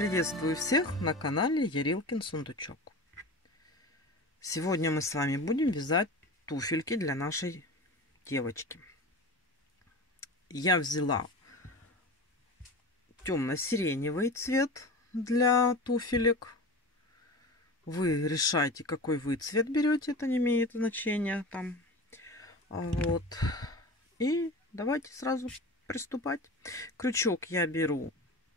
Приветствую всех на канале Ярилкин Сундучок. Сегодня мы с вами будем вязать туфельки для нашей девочки. Я взяла темно-сиреневый цвет для туфелек. Вы решайте, какой вы цвет берете, это не имеет значения там. Вот. И давайте сразу приступать. Крючок я беру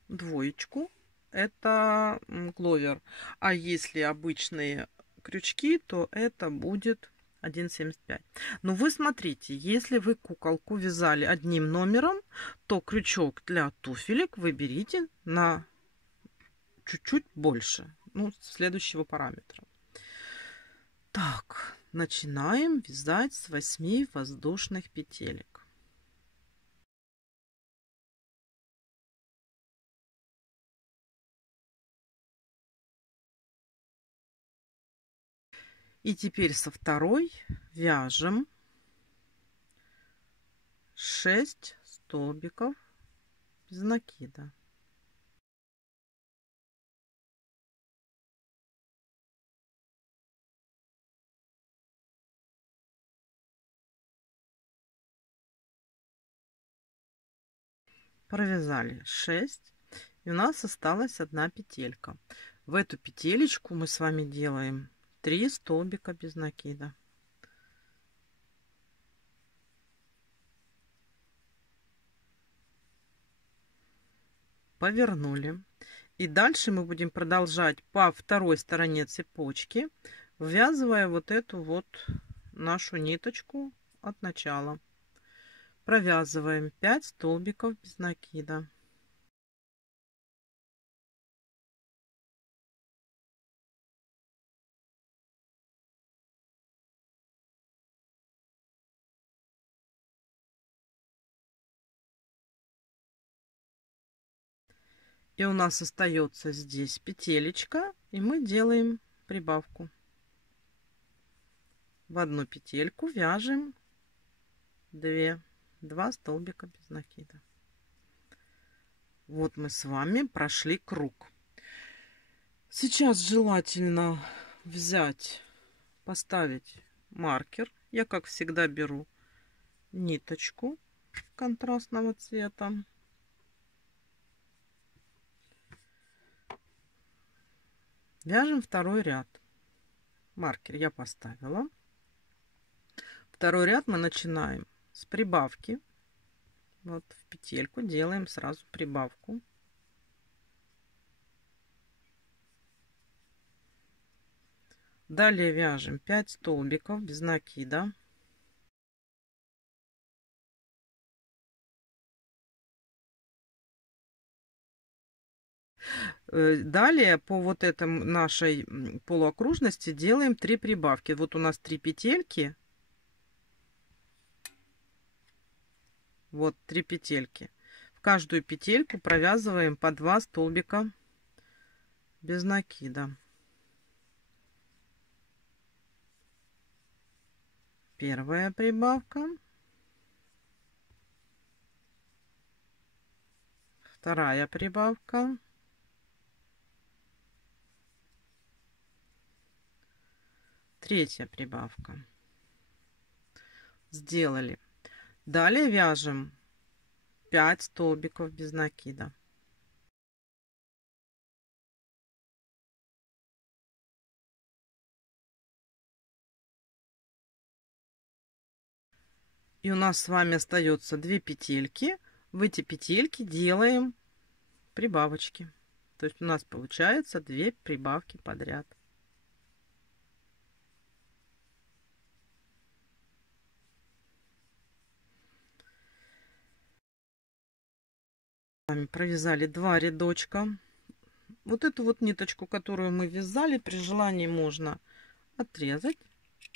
двоечку. Это кловер. А если обычные крючки, то это будет 1,75. Но вы смотрите, если вы куколку вязали одним номером, то крючок для туфелек вы берите на чуть-чуть больше. Ну, следующего параметра. Так, начинаем вязать с 8 воздушных петелек. И теперь со второй вяжем 6 столбиков без накида. Провязали 6, и у нас осталась одна петелька. В эту петелечку мы с вами делаем 3 столбика без накида. Повернули. И дальше мы будем продолжать по второй стороне цепочки, ввязывая вот эту вот нашу ниточку от начала. Провязываем 5 столбиков без накида. И у нас остается здесь петелечка, и мы делаем прибавку. В одну петельку вяжем 2 столбика без накида. Вот мы с вами прошли круг. Сейчас желательно взять, поставить маркер. Я, как всегда, беру ниточку контрастного цвета. Вяжем второй ряд. Маркер я поставила. Второй ряд мы начинаем с прибавки. Вот в петельку делаем сразу прибавку. Далее вяжем 5 столбиков без накида. Далее по вот этом нашей полуокружности делаем 3 прибавки. Вот у нас 3 петельки. Вот 3 петельки. В каждую петельку провязываем по 2 столбика без накида. Первая прибавка. Вторая прибавка. Третья прибавка. Сделали. Далее вяжем 5 столбиков без накида. И у нас с вами остается 2 петельки. В эти петельки делаем прибавочки. То есть у нас получается 2 прибавки подряд. Провязали 2 рядочка. Вот эту вот ниточку, которую мы вязали, при желании можно отрезать.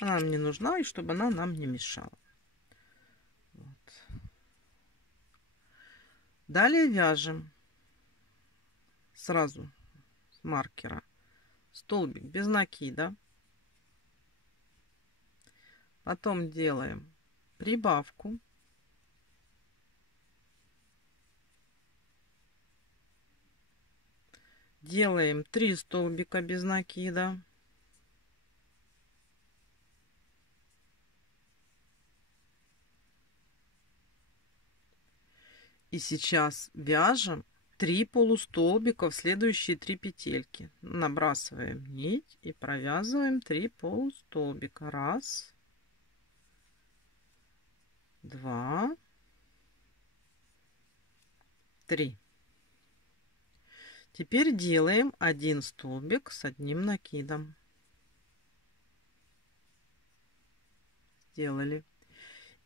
Она нам не нужна, и чтобы она нам не мешала. Вот. Далее вяжем сразу с маркера столбик без накида. Потом делаем прибавку. Делаем 3 столбика без накида. И сейчас вяжем 3 полустолбика в следующие 3 петельки. Набрасываем нить и провязываем 3 полустолбика. 1, 2, 3. Теперь делаем 1 столбик с одним накидом. Сделали.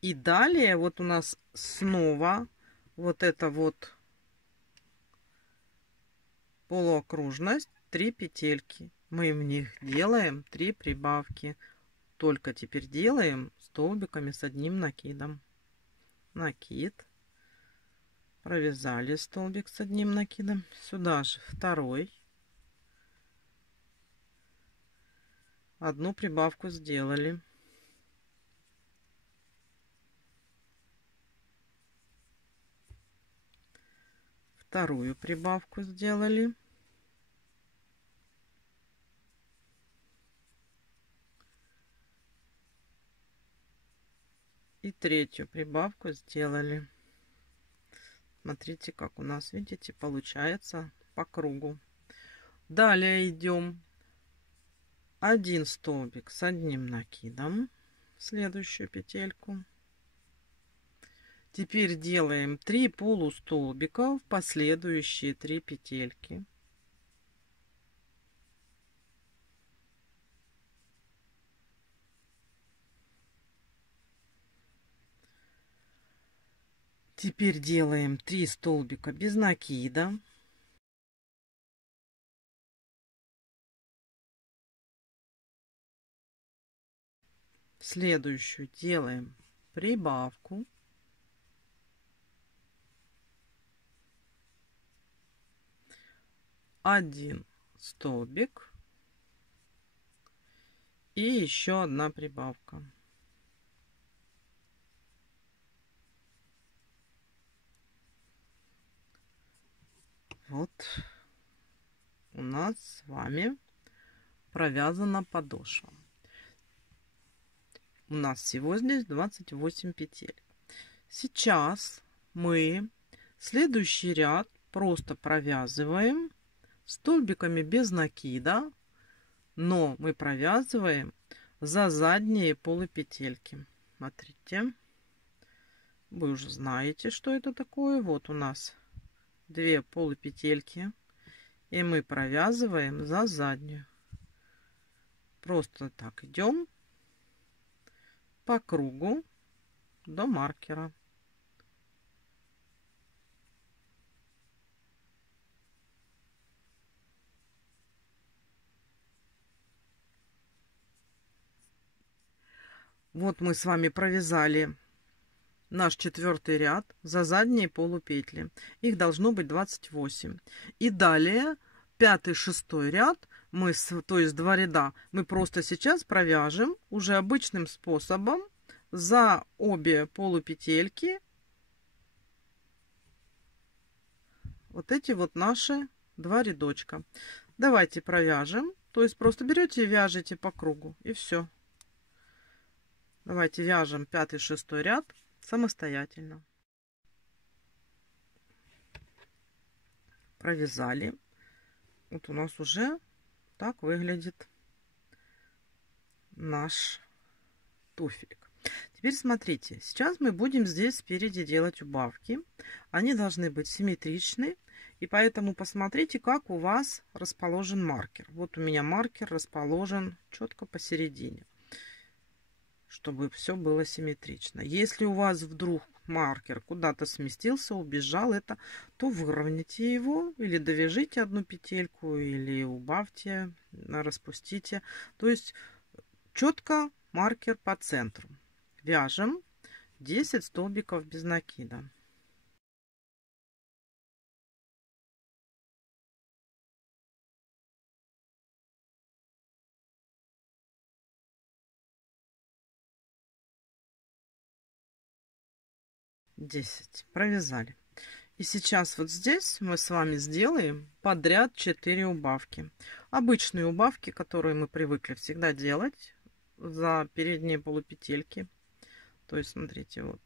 И далее вот у нас снова вот это вот полуокружность, 3 петельки. Мы в них делаем 3 прибавки. Только теперь делаем столбиками с одним накидом. Накид. Провязали столбик с одним накидом. Сюда же второй. Одну прибавку сделали. Вторую прибавку сделали. И третью прибавку сделали. Смотрите, как у нас, видите, получается по кругу. Далее идем 1 столбик с одним накидом в следующую петельку. Теперь делаем 3 полустолбика в последующие 3 петельки. Теперь делаем 3 столбика без накида. В следующую делаем прибавку. Один столбик. И еще одна прибавка. Вот у нас с вами провязана подошва. У нас всего здесь 28 петель. Сейчас мы следующий ряд просто провязываем столбиками без накида, но мы провязываем за задние полупетельки. Смотрите, вы уже знаете, что это такое. Вот у нас 2 полупетельки, и мы провязываем за заднюю. Просто так идем по кругу до маркера. Вот мы с вами провязали наш 4-й ряд за задние полупетли. Их должно быть 28. И далее 5-й, 6-й ряд, то есть 2 ряда, мы просто сейчас провяжем уже обычным способом за обе полупетельки. Вот эти вот наши 2 рядочка. Давайте провяжем. То есть просто берете и вяжете по кругу. И все. Давайте вяжем 5-й, 6-й ряд самостоятельно. Провязали. Вот у нас уже так выглядит наш туфель. Теперь смотрите, сейчас мы будем здесь спереди делать убавки. Они должны быть симметричны, и поэтому посмотрите, как у вас расположен маркер. Вот у меня маркер расположен четко посередине, чтобы все было симметрично. Если у вас вдруг маркер куда-то сместился, убежал, то выровняйте его или довяжите одну петельку, или убавьте, распустите. То есть четко маркер по центру. Вяжем 10 столбиков без накида. Провязали. И сейчас вот здесь мы с вами сделаем подряд 4 убавки. Обычные убавки, которые мы привыкли всегда делать за передние полупетельки. То есть, смотрите, вот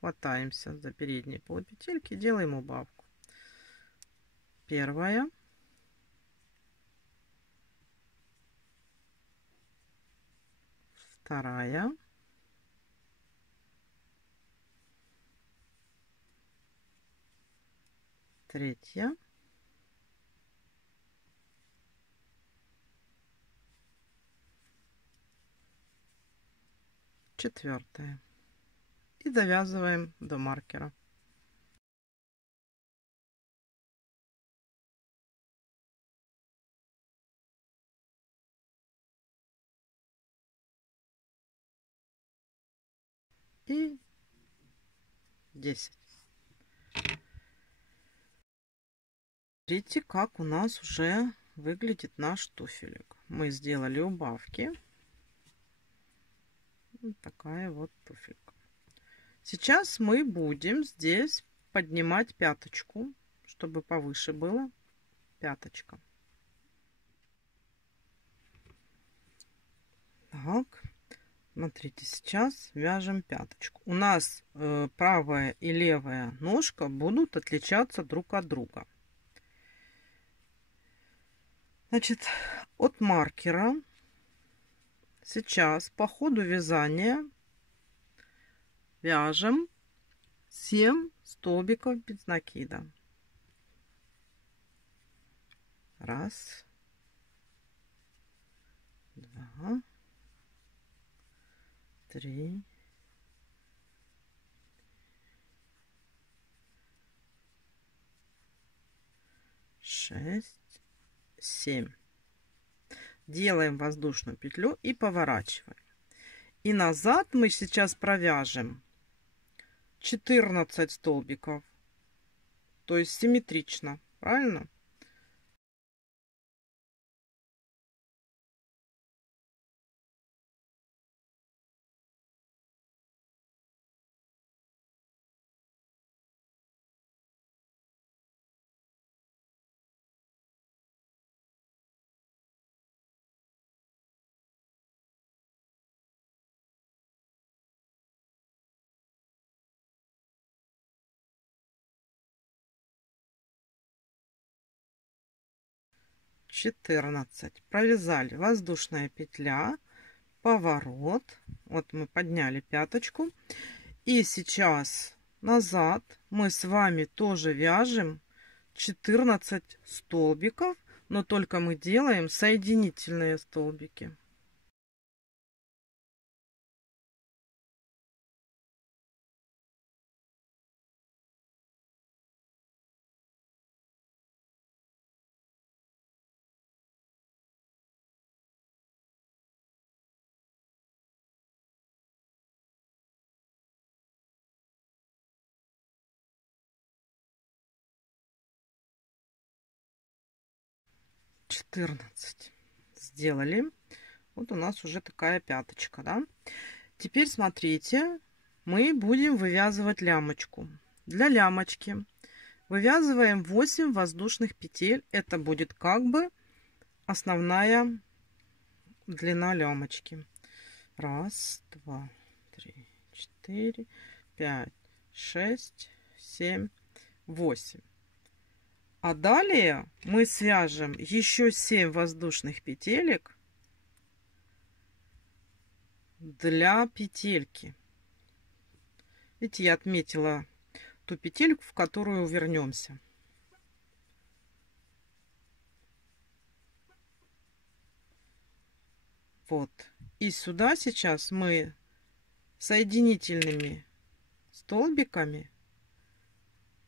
хватаемся за передние полупетельки, делаем убавку. Первая. Вторая. Третья. Четвертая. И довязываем до маркера. И 10. Смотрите, как у нас уже выглядит наш туфелек. Мы сделали убавки. Вот такая вот туфелька. Сейчас мы будем здесь поднимать пяточку, чтобы повыше было пяточка. Так, смотрите, сейчас вяжем пяточку. У нас правая и левая ножка будут отличаться друг от друга. Значит, от маркера сейчас по ходу вязания вяжем 7 столбиков без накида. Раз, два, три, шесть, 7. Делаем воздушную петлю и поворачиваем. И назад мы сейчас провяжем 14 столбиков, то есть симметрично, правильно? Четырнадцать. Провязали воздушная петля, поворот. Вот мы подняли пяточку. И сейчас назад мы с вами тоже вяжем 14 столбиков, но только мы делаем соединительные столбики. Четырнадцать сделали. Вот у нас уже такая пяточка, да? Теперь смотрите, мы будем вывязывать лямочку. Для лямочки вывязываем 8 воздушных петель. Это будет как бы основная длина лямочки. Раз, два, три, четыре, пять, шесть, семь, 8. А далее мы свяжем еще 7 воздушных петелек для петельки. Видите, я отметила ту петельку, в которую вернемся. Вот. И сюда сейчас мы соединительными столбиками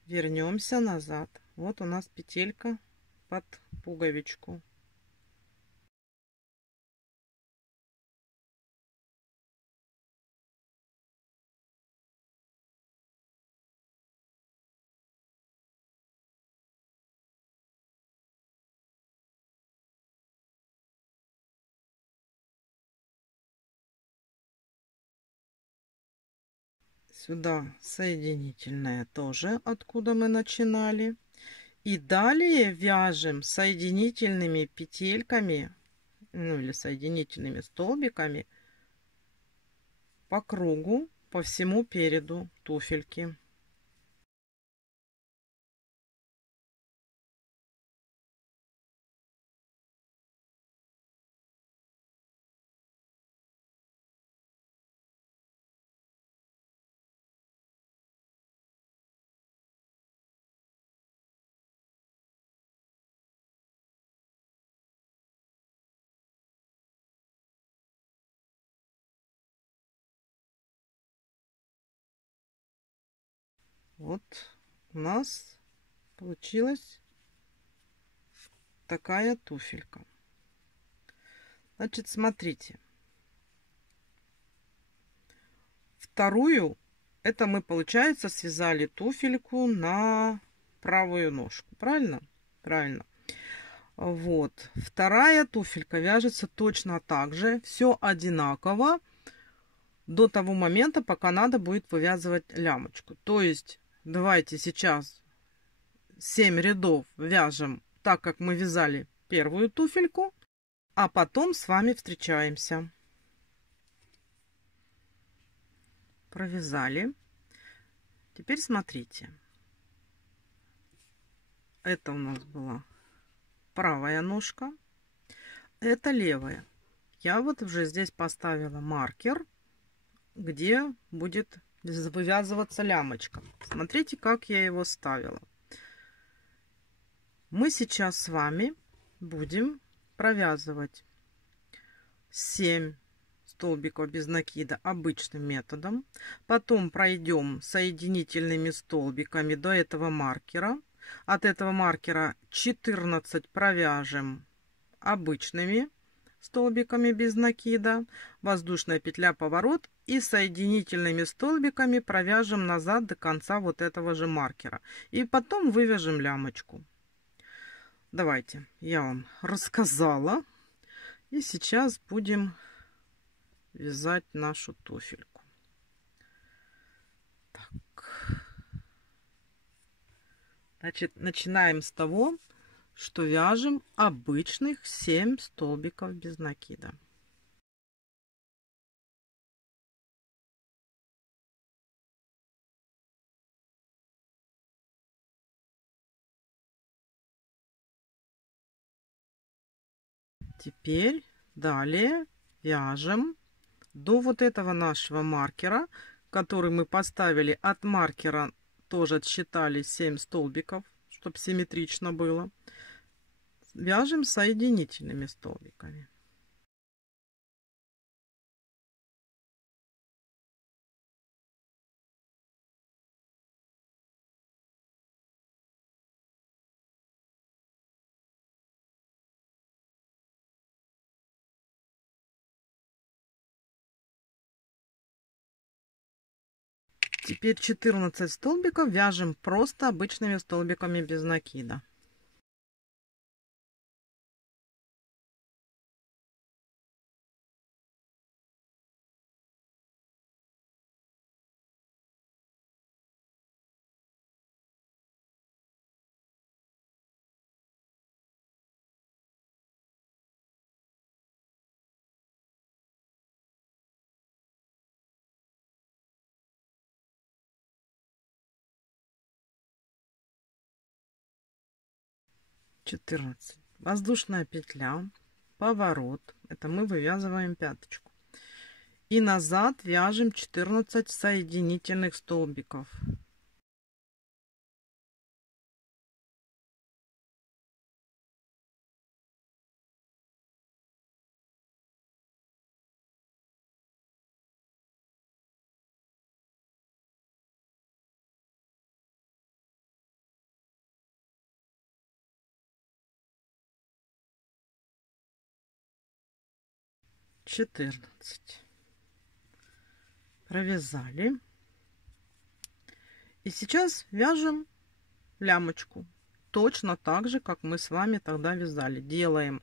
вернемся назад. Вот у нас петелька под пуговичку. Сюда соединительная тоже, откуда мы начинали. И далее вяжем соединительными петельками, ну или соединительными столбиками по кругу, по всему переду туфельки. Вот у нас получилась такая туфелька. Значит, смотрите. Вторую, это мы, получается, связали туфельку на правую ножку. Правильно? Правильно. Вот. Вторая туфелька вяжется точно так же. Все одинаково до того момента, пока надо будет вывязывать лямочку. То есть, давайте сейчас 7 рядов вяжем так, как мы вязали первую туфельку, а потом с вами встречаемся. Провязали. Теперь смотрите. Это у нас была правая ножка. Это левая. Я вот уже здесь поставила маркер, где будет вывязываться лямочка. Смотрите, как я его ставила. Мы сейчас с вами будем провязывать 7 столбиков без накида обычным методом. Потом пройдем соединительными столбиками до этого маркера. От этого маркера 14 провяжем обычными столбиками без накида. Воздушная петля, поворот. И соединительными столбиками провяжем назад до конца вот этого же маркера. И потом вывяжем лямочку. Давайте, я вам рассказала. И сейчас будем вязать нашу туфельку. Так. Значит, начинаем с того, что вяжем обычных 7 столбиков без накида. Теперь далее вяжем до вот этого нашего маркера, который мы поставили от маркера, тоже отсчитали 7 столбиков, чтобы симметрично было. Вяжем соединительными столбиками. Теперь 14 столбиков вяжем просто обычными столбиками без накида. Воздушная петля, поворот, это мы вывязываем пяточку, и назад вяжем 14 соединительных столбиков. Провязали. И сейчас вяжем лямочку. Точно так же, как мы с вами тогда вязали. Делаем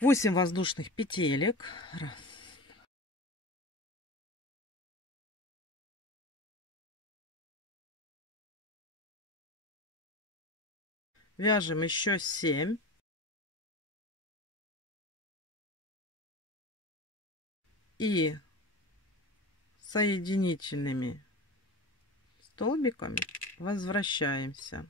8 воздушных петелек. Вяжем еще 7. И соединительными столбиками возвращаемся.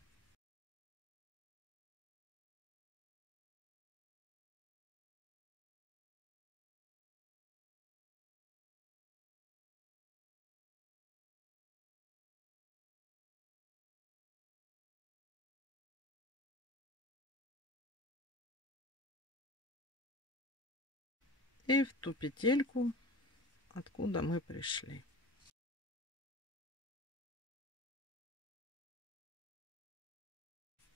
И в ту петельку, откуда мы пришли.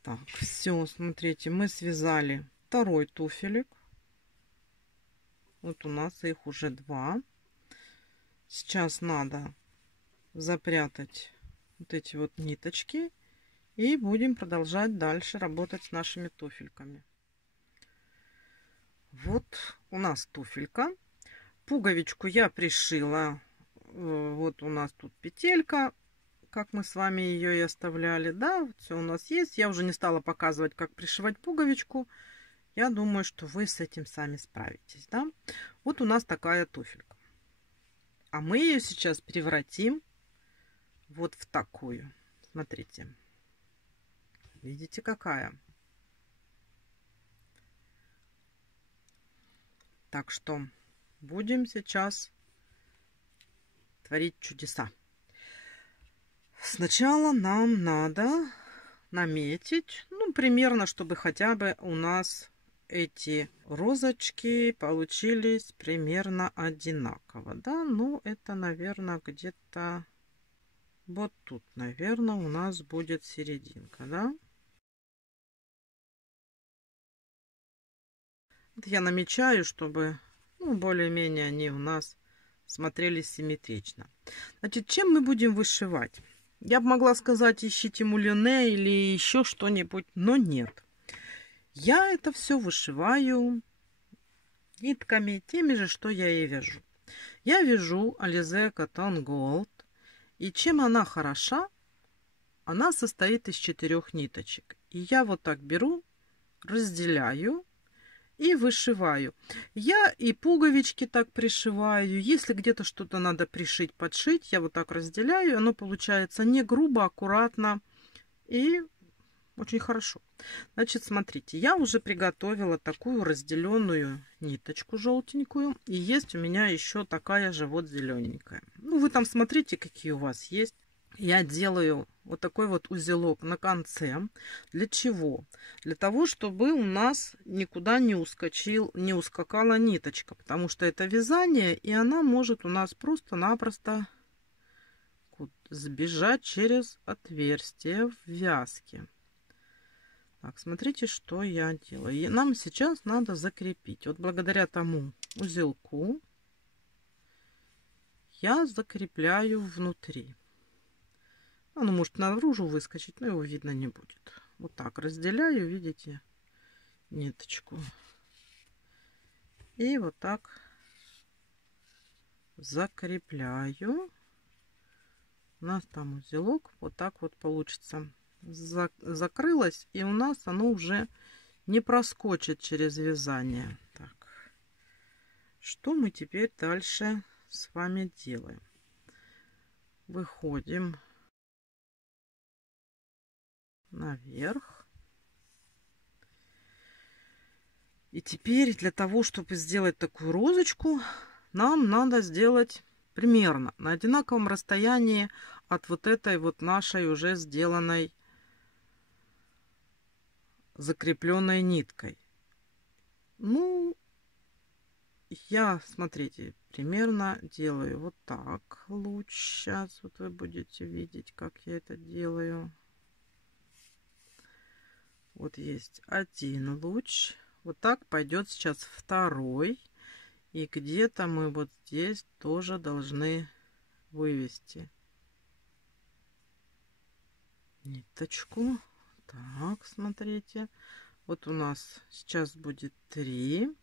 Так, все, смотрите, мы связали второй туфелек. Вот у нас их уже 2. Сейчас надо запрятать вот эти вот ниточки. И будем продолжать дальше работать с нашими туфельками. Вот у нас туфелька. Пуговичку я пришила. Вот у нас тут петелька, как мы с вами ее и оставляли. Да, вот все у нас есть. Я уже не стала показывать, как пришивать пуговичку. Я думаю, что вы с этим сами справитесь. Да? Вот у нас такая туфелька. А мы ее сейчас превратим вот в такую. Смотрите. Видите, какая? Так что будем сейчас творить чудеса. Сначала нам надо наметить, ну, примерно, чтобы хотя бы у нас эти розочки получились примерно одинаково. Да, ну, это, наверное, где-то вот тут, наверное, у нас будет серединка, да. Я намечаю, чтобы, ну, более-менее они у нас смотрелись симметрично. Значит, чем мы будем вышивать? Я бы могла сказать, ищите мулине или еще что-нибудь, но нет. Я это все вышиваю нитками, теми же, что я и вяжу. Я вяжу Alize Cotton Gold. И чем она хороша? Она состоит из 4 ниточек. И я вот так беру, разделяю и вышиваю. Я и пуговички так пришиваю. Если где-то что-то надо пришить, подшить, я вот так разделяю. Оно получается не грубо, аккуратно и очень хорошо. Значит, смотрите, я уже приготовила такую разделенную ниточку желтенькую. И есть у меня еще такая же вот зелененькая. Ну, вы там смотрите, какие у вас есть. Я делаю вот такой вот узелок на конце. Для чего? Для того, чтобы у нас никуда не ускакала ниточка. Потому что это вязание, и она может у нас просто-напросто сбежать через отверстие в вязке. Так, смотрите, что я делаю. И нам сейчас надо закрепить. Вот благодаря тому узелку я закрепляю внутри. Оно может наружу выскочить, но его видно не будет. Вот так разделяю, видите, ниточку. И вот так закрепляю. У нас там узелок вот так вот получится. Закрылось, и у нас оно уже не проскочит через вязание. Так. Что мы теперь дальше с вами делаем? Выходим наверх. И теперь для того, чтобы сделать такую розочку, нам надо сделать примерно на одинаковом расстоянии от вот этой вот нашей уже сделанной закрепленной ниткой. Ну, я, смотрите, примерно делаю вот так луч. Сейчас вот вы будете видеть, как я это делаю. Вот есть один луч. Вот так пойдет сейчас второй. И где-то мы вот здесь тоже должны вывести ниточку. Так, смотрите. Вот у нас сейчас будет 3.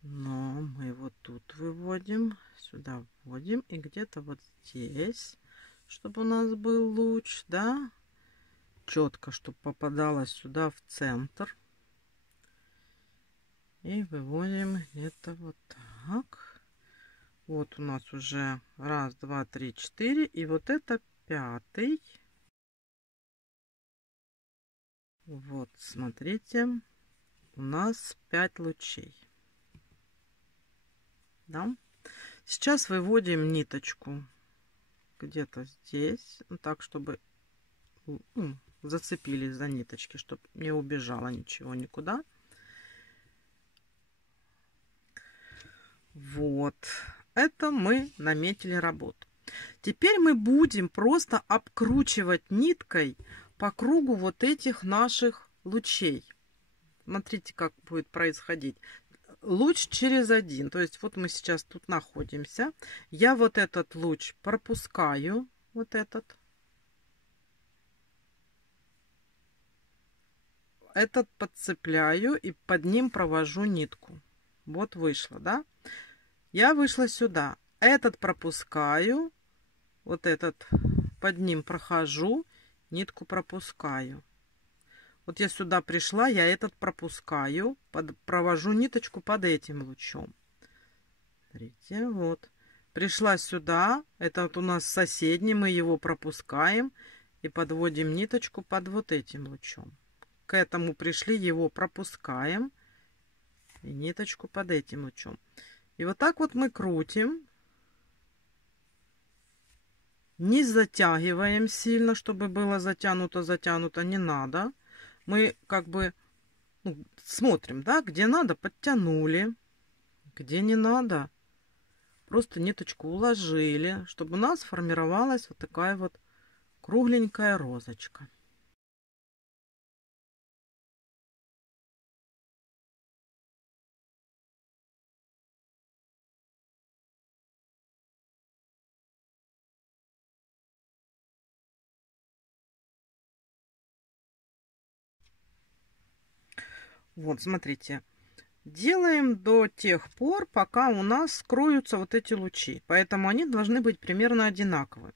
Но мы вот тут выводим. Сюда вводим. И где-то вот здесь, чтобы у нас был луч, да, четко, чтобы попадалось сюда в центр. И выводим это вот так. Вот у нас уже раз, два, три, четыре. И вот это пятый. Вот, смотрите, у нас 5 лучей. Да? Сейчас выводим ниточку где-то здесь, так, чтобы зацепились за ниточки, чтобы не убежало ничего никуда. Вот, это мы наметили работу. Теперь мы будем просто обкручивать ниткой по кругу вот этих наших лучей. Смотрите, как будет происходить. Луч через один. То есть вот мы сейчас тут находимся. Я вот этот луч пропускаю. Вот этот. Этот подцепляю и под ним провожу нитку. Вот вышло, да? Я вышла сюда. Этот пропускаю. Вот этот под ним прохожу. Нитку пропускаю. Вот я сюда пришла, я этот пропускаю, провожу ниточку под этим лучом. Смотрите, вот. Пришла сюда, это вот у нас соседний, мы его пропускаем и подводим ниточку под вот этим лучом. К этому пришли, его пропускаем и ниточку под этим лучом. И вот так вот мы крутим. Не затягиваем сильно, чтобы было затянуто, не надо. Мы как бы смотрим, да, где надо, подтянули, где не надо, просто ниточку уложили, чтобы у нас формировалась вот такая вот кругленькая розочка. Вот, смотрите. Делаем до тех пор, пока у нас скроются вот эти лучи. Поэтому они должны быть примерно одинаковые.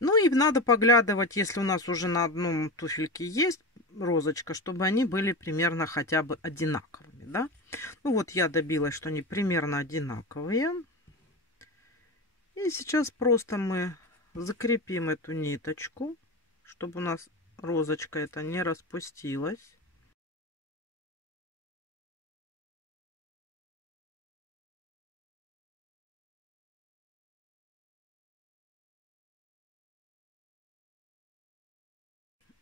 Ну и надо поглядывать, если у нас уже на одном туфельке есть розочка, чтобы они были примерно хотя бы одинаковыми, да? Ну вот я добилась, что они примерно одинаковые. И сейчас просто мы закрепим эту ниточку, чтобы у нас розочка эта не распустилась.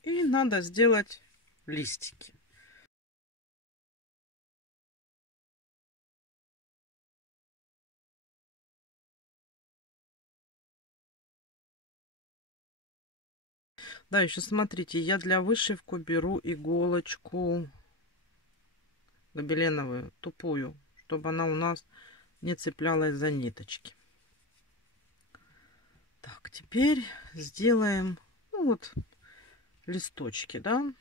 И надо сделать листики. Да, еще смотрите, я для вышивки беру иголочку гобеленовую, тупую, чтобы она у нас не цеплялась за ниточки. Так, теперь сделаем, ну вот, листочки, да.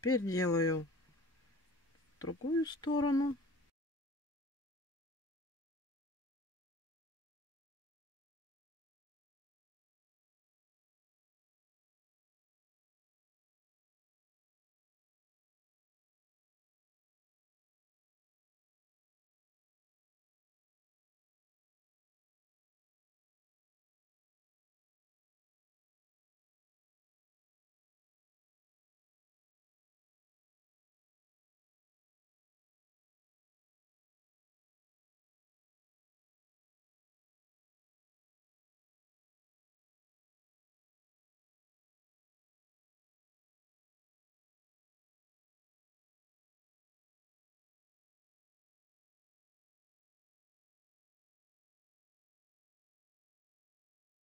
Теперь делаю другую сторону.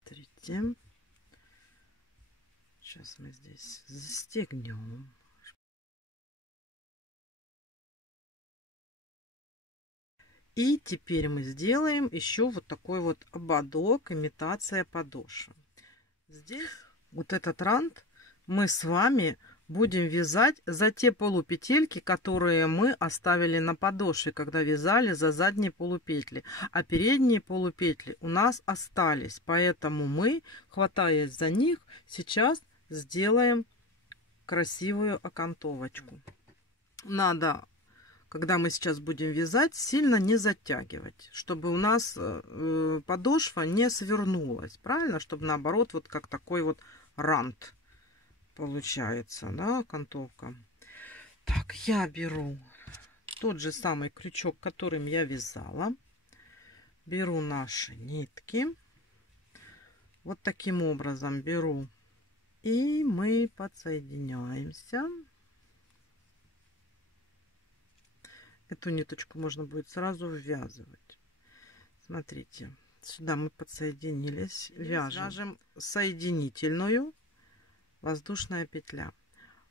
Смотрите. Сейчас мы здесь застегнем. И теперь мы сделаем еще вот такой вот ободок, имитация подошвы. Здесь вот этот рант мы с вами будем вязать за те полупетельки, которые мы оставили на подошве, когда вязали за задние полупетли. А передние полупетли у нас остались, поэтому мы, хватаясь за них, сейчас сделаем красивую окантовочку. Надо, когда мы сейчас будем вязать, сильно не затягивать, чтобы у нас подошва не свернулась, правильно? Чтобы наоборот, вот как такой вот рант получается, да, окантовка. Так, я беру тот же самый крючок, которым я вязала. Беру наши нитки. Вот таким образом беру. И мы подсоединяемся. Эту ниточку можно будет сразу ввязывать. Смотрите, сюда мы подсоединились. Вяжем соединительную, воздушная петля.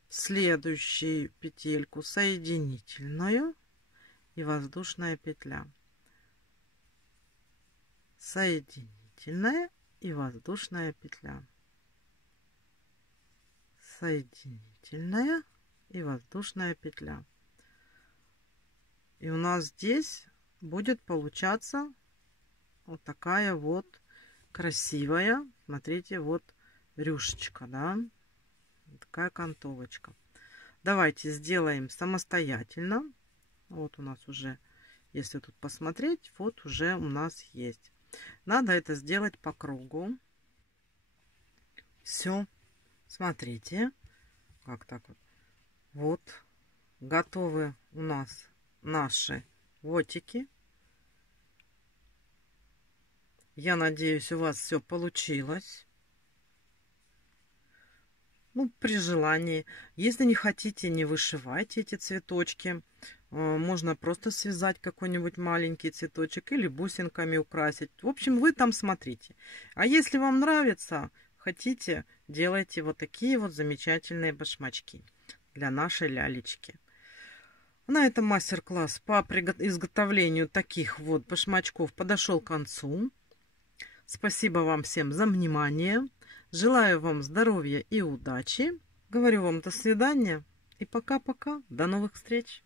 В следующую петельку соединительную и воздушная петля. Соединительная и воздушная петля. Соединительная и воздушная петля. И у нас здесь будет получаться вот такая вот красивая, смотрите, вот рюшечка, да, такая окантовочка. Давайте сделаем самостоятельно. Вот у нас уже, если тут посмотреть, вот уже у нас есть. Надо это сделать по кругу. Все, смотрите, как так вот. Вот, готовы у нас наши вотики. Я надеюсь, у вас все получилось. Ну, при желании. Если не хотите, не вышивайте эти цветочки. Можно просто связать какой-нибудь маленький цветочек или бусинками украсить. В общем, вы там смотрите. А если вам нравится, хотите, делайте вот такие вот замечательные башмачки для нашей лялечки. На этом мастер-класс по изготовлению таких вот башмачков подошел к концу. Спасибо вам всем за внимание. Желаю вам здоровья и удачи. Говорю вам до свидания и пока-пока. До новых встреч.